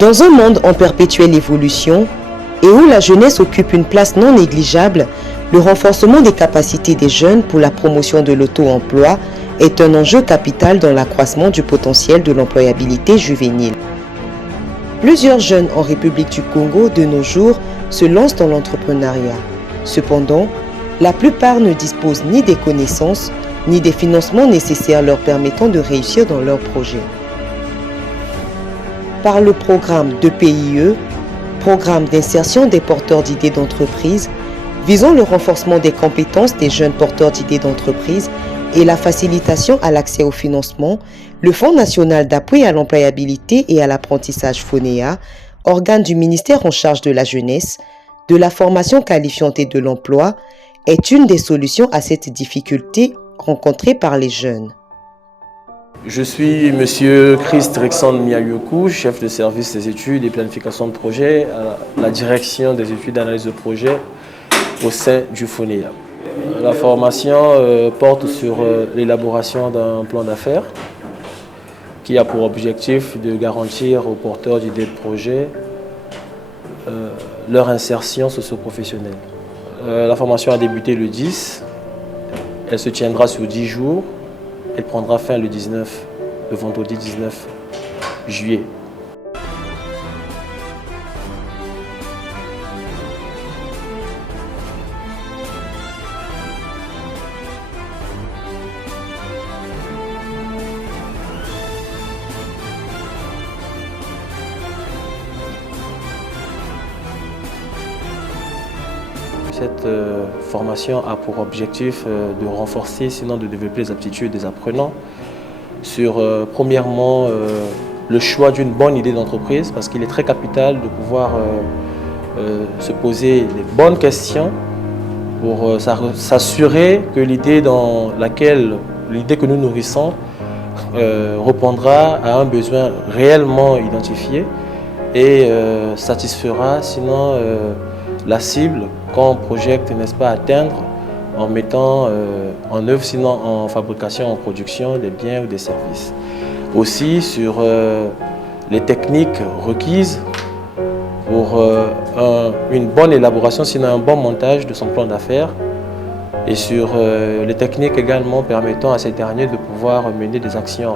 Dans un monde en perpétuelle évolution et où la jeunesse occupe une place non négligeable, le renforcement des capacités des jeunes pour la promotion de l'auto-emploi est un enjeu capital dans l'accroissement du potentiel de l'employabilité juvénile. Plusieurs jeunes en République du Congo de nos jours se lancent dans l'entrepreneuriat. Cependant, la plupart ne disposent ni des connaissances ni des financements nécessaires leur permettant de réussir dans leurs projets. Par le programme de PIE, programme d'insertion des porteurs d'idées d'entreprise, visant le renforcement des compétences des jeunes porteurs d'idées d'entreprise et la facilitation à l'accès au financement, le Fonds national d'appui à l'employabilité et à l'apprentissage FONEA, organe du ministère en charge de la jeunesse, de la formation qualifiante et de l'emploi, est une des solutions à cette difficulté rencontrée par les jeunes. Je suis M. Christ Rexandre Miayoku, chef de service des études et planification de projet à la direction des études d'analyse de projet au sein du FONEA. La formation porte sur l'élaboration d'un plan d'affaires qui a pour objectif de garantir aux porteurs d'idées de projet leur insertion socio-professionnelle. La formation a débuté le 10, elle se tiendra sur 10 jours. Elle prendra fin le vendredi 19 juillet. Cette formation a pour objectif de renforcer, sinon de développer les aptitudes des apprenants sur, premièrement, le choix d'une bonne idée d'entreprise, parce qu'il est très capital de pouvoir se poser les bonnes questions pour s'assurer que l'idée que nous nourrissons répondra à un besoin réellement identifié et satisfera, sinon, la cible qu'on projette, n'est-ce pas, atteindre en mettant en œuvre, sinon en fabrication, en production des biens ou des services. Aussi sur les techniques requises pour une bonne élaboration, sinon un bon montage de son plan d'affaires, et sur les techniques également permettant à ces derniers de pouvoir mener des actions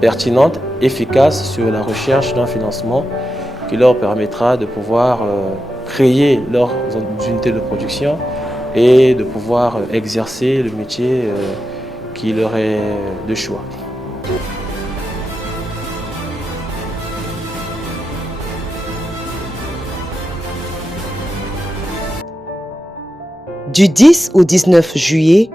pertinentes, efficaces sur la recherche d'un financement qui leur permettra de pouvoir créer leurs unités de production et de pouvoir exercer le métier qui leur est de choix. Du 10 au 19 juillet,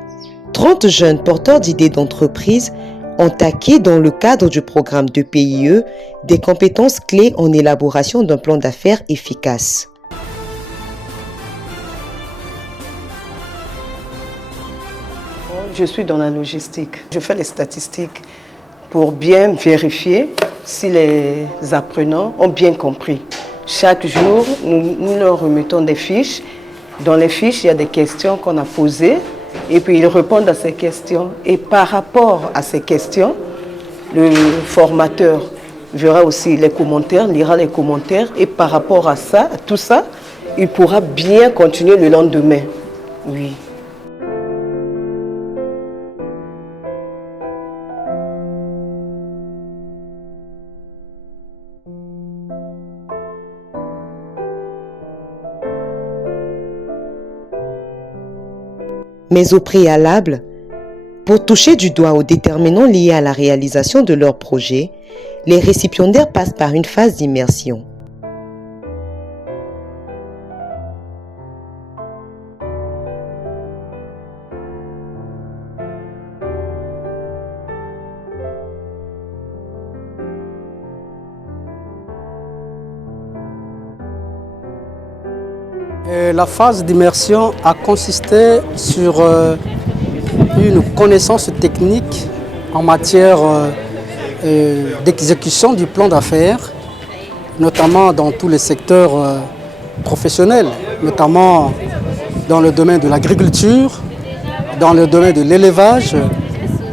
30 jeunes porteurs d'idées d'entreprise ont acquis dans le cadre du programme de PIE des compétences clés en élaboration d'un plan d'affaires efficace. Je suis dans la logistique. Je fais les statistiques pour bien vérifier si les apprenants ont bien compris. Chaque jour, nous leur remettons des fiches. Dans les fiches, il y a des questions qu'on a posées et puis ils répondent à ces questions. Et par rapport à ces questions, le formateur verra aussi les commentaires, lira les commentaires et par rapport à ça, à tout ça, il pourra bien continuer le lendemain. Oui. Mais au préalable, pour toucher du doigt aux déterminants liés à la réalisation de leur projet, les récipiendaires passent par une phase d'immersion. La phase d'immersion a consisté sur une connaissance technique en matière d'exécution du plan d'affaires, notamment dans tous les secteurs professionnels, notamment dans le domaine de l'agriculture, dans le domaine de l'élevage,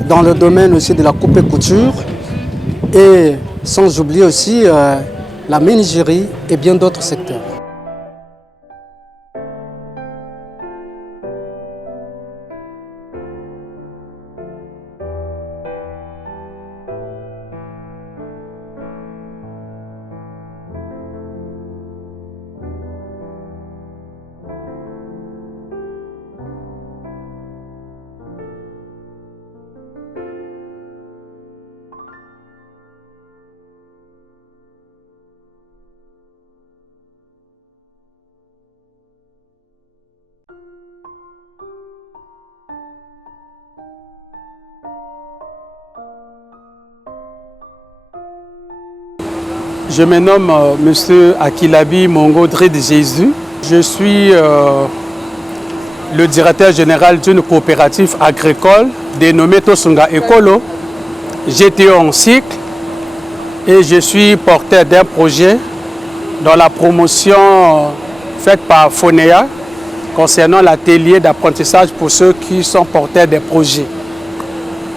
dans le domaine aussi de la coupe et couture, et sans oublier aussi la menuiserie et bien d'autres secteurs. Je me nomme M. Akilabi Mongo Dre de Jésus. Je suis le directeur général d'une coopérative agricole dénommée Tosunga Ekolo. J'étais en cycle et je suis porteur d'un projet dans la promotion faite par Fonea concernant l'atelier d'apprentissage pour ceux qui sont porteurs des projets.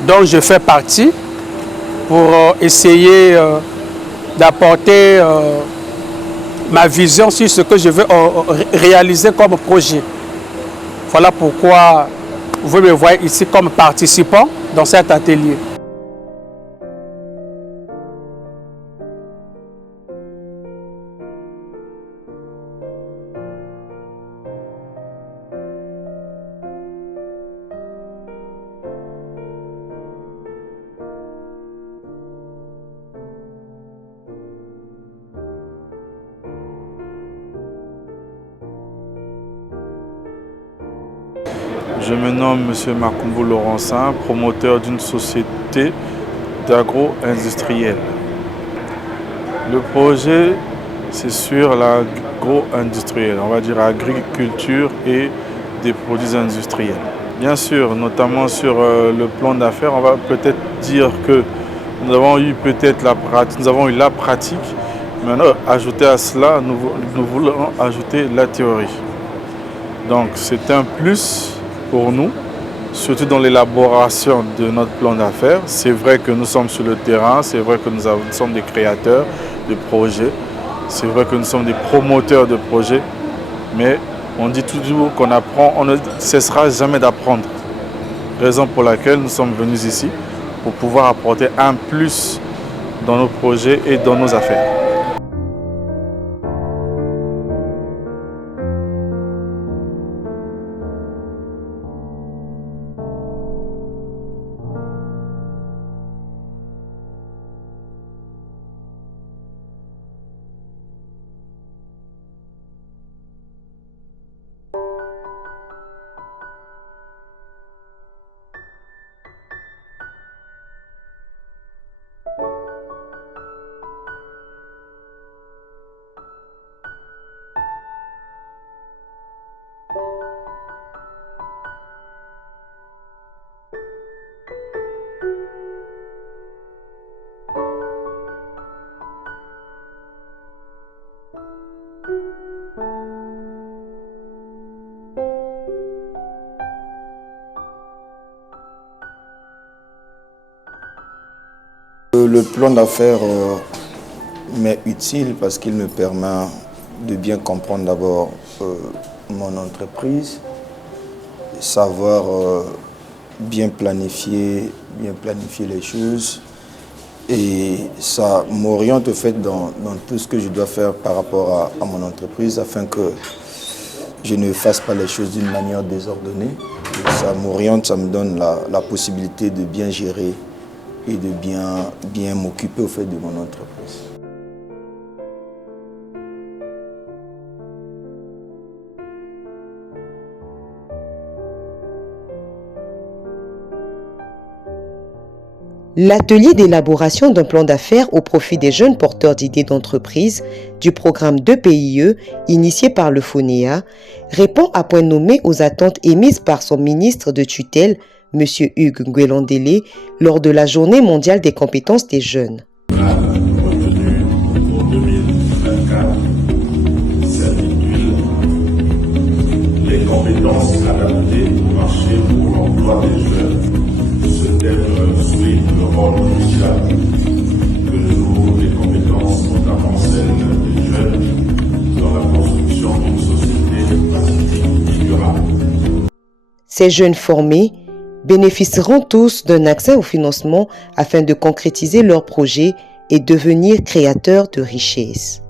Donc je fais partie pour essayer d'apporter ma vision sur ce que je veux réaliser comme projet. Voilà pourquoi vous me voyez ici comme participant dans cet atelier. Je me nomme M. Makumbo Laurencin, promoteur d'une société d'agro-industriel. Le projet, c'est sur l'agro-industriel, on va dire agriculture et des produits industriels. Bien sûr, notamment sur le plan d'affaires, on va peut-être dire que nous avons eu la pratique. Maintenant, ajouter à cela, nous voulons ajouter la théorie. Donc, c'est un plus pour nous, surtout dans l'élaboration de notre plan d'affaires. C'est vrai que nous sommes sur le terrain, c'est vrai que nous sommes des créateurs de projets, c'est vrai que nous sommes des promoteurs de projets, mais on dit toujours qu'on apprend, on ne cessera jamais d'apprendre. Raison pour laquelle nous sommes venus ici, pour pouvoir apporter un plus dans nos projets et dans nos affaires. Le plan d'affaires m'est utile parce qu'il me permet de bien comprendre d'abord mon entreprise, savoir bien planifier les choses, et ça m'oriente au fait dans tout ce que je dois faire par rapport à mon entreprise afin que je ne fasse pas les choses d'une manière désordonnée. Et ça m'oriente, ça me donne la possibilité de bien gérer et de bien m'occuper au fait de mon entreprise. L'atelier d'élaboration d'un plan d'affaires au profit des jeunes porteurs d'idées d'entreprise du programme 2PIE initié par le Fonea répond à point nommé aux attentes émises par son ministre de tutelle, M. Hugues Nguelandele, lors de la Journée mondiale des compétences des jeunes. On a retenu pour 2024 les compétences adaptées au marché pour l'emploi des jeunes. Ce thème souligne le rôle crucial que jouent les compétences, notamment celles Ces jeunes formés bénéficieront tous d'un accès au financement afin de concrétiser leurs projets et devenir créateurs de richesses.